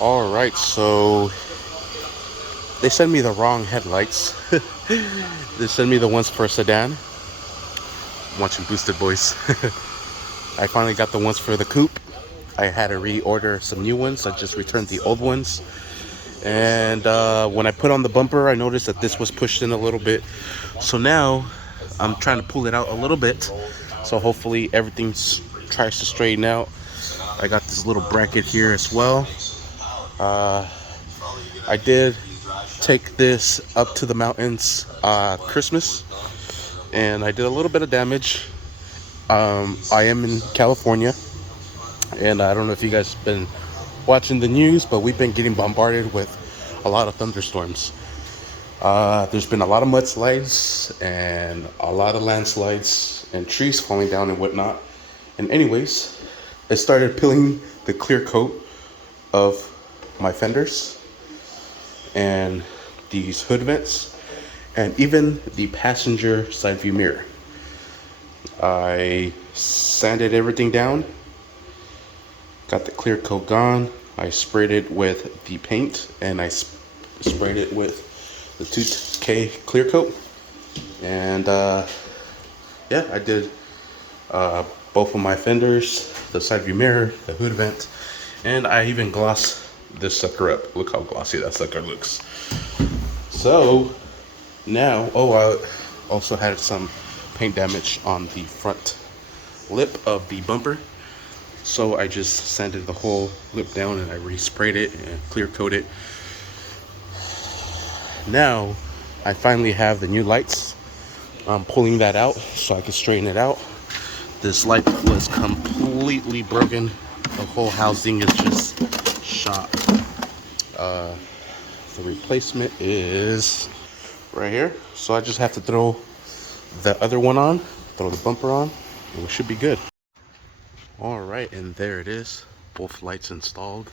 All right, so they sent me the wrong headlights. They sent me the ones for a sedan. I'm watching Boosted Boys. I finally got the ones for the coupe. I had to reorder some new ones. I just returned the old ones. And when I put on the bumper, I noticed that this was pushed in a little bit. So now I'm trying to pull it out a little bit. So hopefully everything tries to straighten out. I got this little bracket here as well. I did take this up to the mountains Christmas, and I did a little bit of damage. I am in California, and I don't know if you guys have been watching the news, but we've been getting bombarded with a lot of thunderstorms. There's been a lot of mudslides and a lot of landslides and trees falling down and whatnot. And anyways, it started peeling the clear coat of my fenders and these hood vents and even the passenger side view mirror. I sanded everything down, got the clear coat gone. I sprayed it with the paint and I sprayed it with the 2K clear coat. And yeah, I did both of my fenders, the side view mirror, the hood vent, and I even glossed this sucker up. Look how glossy that sucker looks. So now, I also had some paint damage on the front lip of the bumper. So I just sanded the whole lip down and I resprayed it and clear coated. Now I finally have the new lights. I'm pulling that out so I can straighten it out. This light was completely broken. The whole housing is just shot. The replacement is right here. So I just have to throw the other one on, throw the bumper on, and we should be good. All right, and there it is. Both lights installed.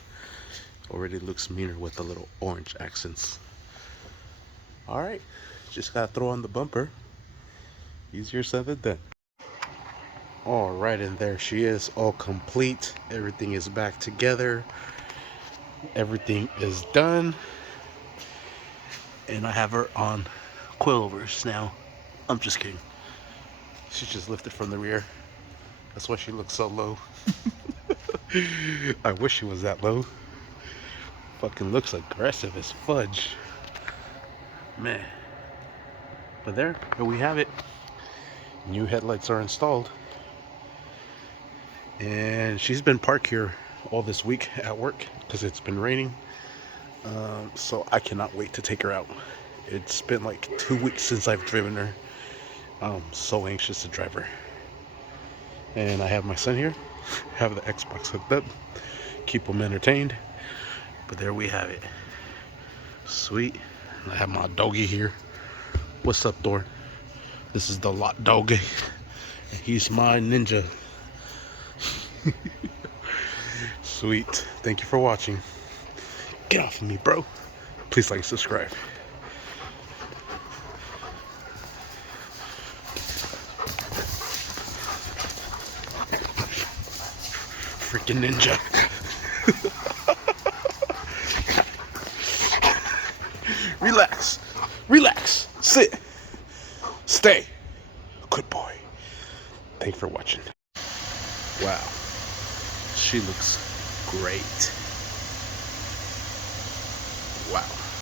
Already looks meaner with the little orange accents. All right, just gotta throw on the bumper. Easier said than done. All right, and there she is, all complete. Everything is back together. Everything is done. And I have her on coilovers now. I'm just kidding. She just lifted from the rear. That's why she looks so low. I wish she was that low. Fucking looks aggressive as fudge. Man. But here we have it. New headlights are installed. And she's been parked here all this week at work because it's been raining. So I cannot wait to take her out. It's been like 2 weeks since I've driven her. I'm so anxious to drive her. And I have my son here. Have the Xbox hooked up. Keep him entertained. But there we have it. Sweet. I have my doggy here. What's up, Thor? This is the lot doggy. He's my ninja. Sweet. Thank you for watching. Get off of me, bro. Please like and subscribe. Freaking ninja. Relax. Relax. Sit. Stay. Good boy. Thanks for watching. Wow. She looks great. Wow.